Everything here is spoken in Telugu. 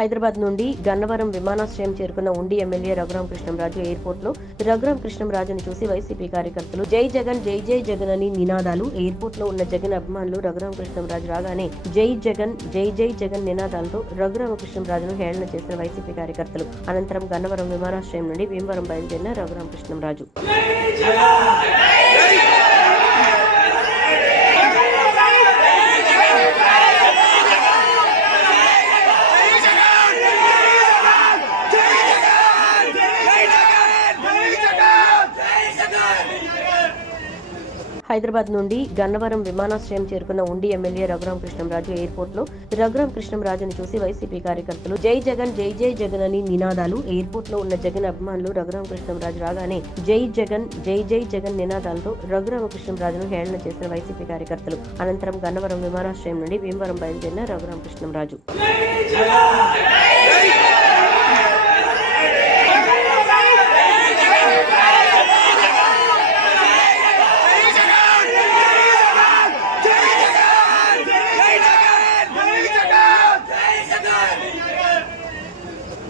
హైదరాబాద్ నుండి గన్నవరం విమానాశ్రయం చేరుకున్న ఉండి ఎమ్మెల్యే రఘురామ కృష్ణంరాజు ఎయిర్పోర్ట్ లో రఘురామ కృష్ణంరాజును చూసి వైసీపీ కార్యకర్తలు జై జగన్ జై జై జగన్ అని నినాదాలు. ఎయిర్పోర్ట్ లో ఉన్న జగన్ అభిమానులు రఘురామ కృష్ణంరాజు రాగానే జై జగన్ జై జై జగన్ నినాదాలతో రఘురామ కృష్ణంరాజును హేళన చేసిన వైసీపీ కార్యకర్తలు. అనంతరం గన్నవరం విమానాశ్రయం నుండి భీమవరం బయలుదేరిన రఘురామ కృష్ణంరాజు. హైదరాబాద్ నుండి గన్నవరం విమానాశ్రయం చేరుకున్న ఉండి ఎమ్మెల్యే రఘురామ కృష్ణంరాజు ఎయిర్పోర్ట్ లో రఘురామ కృష్ణంరాజును చూసి వైసీపీ కార్యకర్తలు జై జగన్ జై జై జగన్ అని నినాదాలు. ఎయిర్పోర్ట్ లో ఉన్న జగన్ అభిమానులు రఘురామ కృష్ణంరాజు రాగానే జై జగన్ జై జై జగన్ నినాదాలతో రఘురామ కృష్ణంరాజును హేళన చేసిన వైసీపీ కార్యకర్తలు. అనంతరం గన్నవరం విమానాశ్రయం నుండి భీమవరం బయలుదేరిన రఘురామ కృష్ణంరాజు.